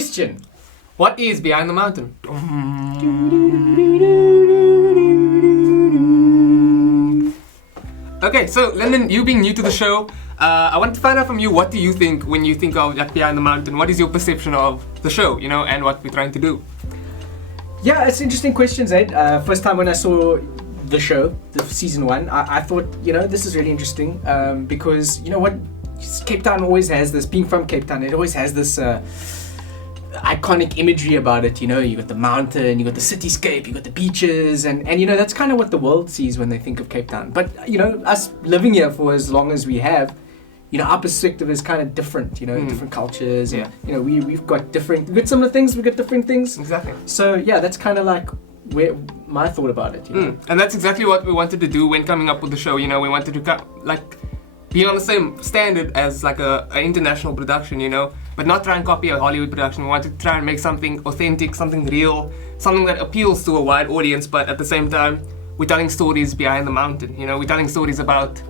question. What is Behind the Mountain? Okay, so Lyndon, you being new to the show, I want to find out from you, what do you think when you think of like Behind the Mountain? What is your perception of the show, and what we're trying to do? Yeah, it's an interesting question, Zaid. First time when I saw the show, the season 1, I thought, this is really interesting because, what, Cape Town always has this, being from Cape Town, it always has this iconic imagery about it. You got the mountain, you got the cityscape, you got the beaches, and that's kind of what the world sees when they think of Cape Town. But us living here for as long as we have, our perspective is kind of different. Different cultures. Yeah. And, we've got similar things, we've got different things. Exactly. So yeah, that's kind of like where my thought about it. And that's exactly what we wanted to do when coming up with the show. We wanted to be on the same standard as like an international production, but not try and copy a Hollywood production. We wanted to try and make something authentic, something real, something that appeals to a wide audience, but at the same time, we're telling stories behind the mountain. We're telling stories about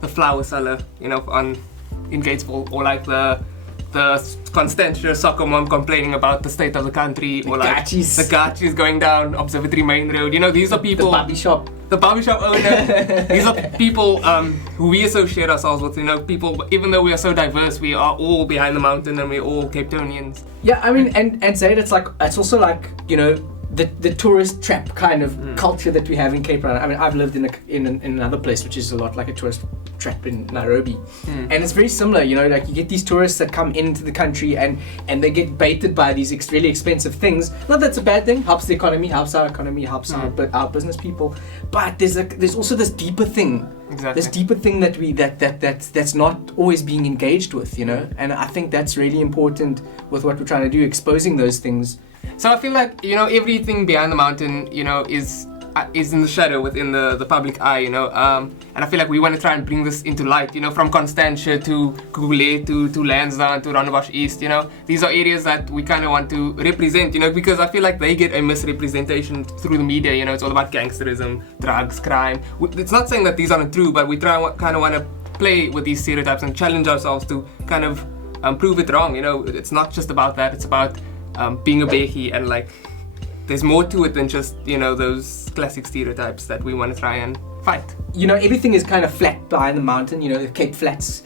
the flower seller, in Gatesville, or like the Constantia soccer mom complaining about the state of the country, or like the gachis going down Observatory Main Road. These are people. The barber shop owner. These are people who we associate ourselves with. People. Even though we are so diverse, we are all behind the mountain, and we're all Cape Townians. Yeah, I mean, and say it's also like the tourist trap kind of culture that we have in Cape Town. I mean, I've lived in another place which is a lot like a tourist trap in Nairobi, and it's very similar. Like you get these tourists that come into the country and they get baited by these really expensive things. Not that's a bad thing. Helps the economy, helps our economy, helps our business people. But there's also this deeper thing. Exactly. This deeper thing that's not always being engaged with. And I think that's really important with what we're trying to do, exposing those things. So I feel like everything behind the mountain is in the shadow within the public eye, and I feel like we want to try and bring this into light, from Constantia to Gugulet to Lansdowne to Rondebosch East. These are areas that we kind of want to represent, because I feel like they get a misrepresentation through the media. It's all about gangsterism, drugs, crime. It's not saying that these aren't true, but we kind of want to play with these stereotypes and challenge ourselves to kind of prove it wrong. It's not just about that. It's about being a Becky, and like there's more to it than just those classic stereotypes that we want to try and fight. Everything is kind of flat behind the mountain, the Cape Flats,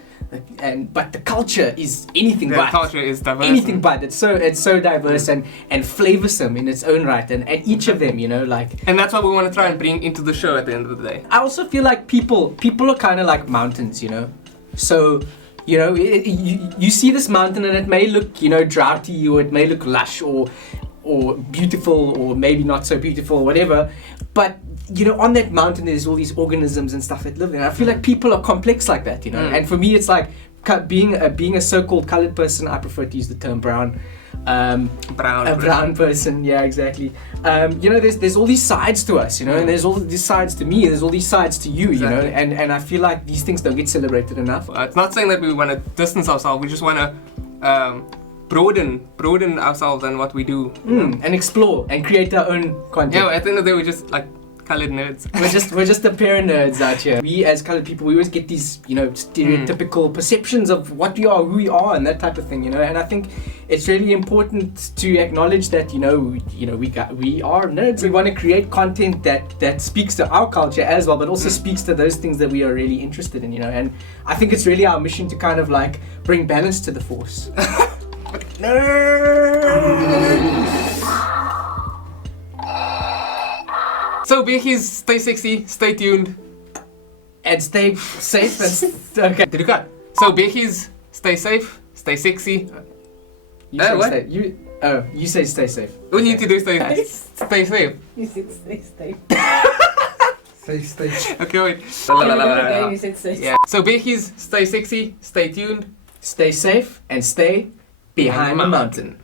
but the culture is anything but. The culture is diverse. Anything but. It's so diverse and flavoursome in its own right, and each of them, And that's what we want to try and bring into the show at the end of the day. I also feel like people are kind of like mountains, So. You see this mountain and it may look, droughty, or it may look lush or beautiful, or maybe not so beautiful, or whatever. But on that mountain there's all these organisms and stuff that live there. And I feel like people are complex like that, And for me, it's like being a so-called coloured person. I prefer to use the term brown. Brown person, yeah, exactly. There's all these sides to us, and there's all these sides to me, there's all these sides to you, exactly. And I feel like these things don't get celebrated enough. It's not saying that we want to distance ourselves, we just want to broaden ourselves and what we do. And explore and create our own content. Yeah, at the end of the day, we're just like coloured nerds. We're just a pair of nerds out here. We as coloured people, we always get these, stereotypical perceptions of what we are, who we are, and that type of thing, And I think it's really important to acknowledge that, we are nerds. We want to create content that speaks to our culture as well, but also speaks to those things that we are really interested in, And I think it's really our mission to kind of like bring balance to the force. So Beckies, stay sexy, stay tuned, and stay safe. And okay. Did you cut? So Beckies, stay safe, stay sexy. You say what? You say stay safe. What you need to do is stay safe. You said stay safe. Stay. Okay, wait. You said stay safe. Yeah. So Beckies, stay sexy, stay tuned, Stay safe and stay behind the mountain.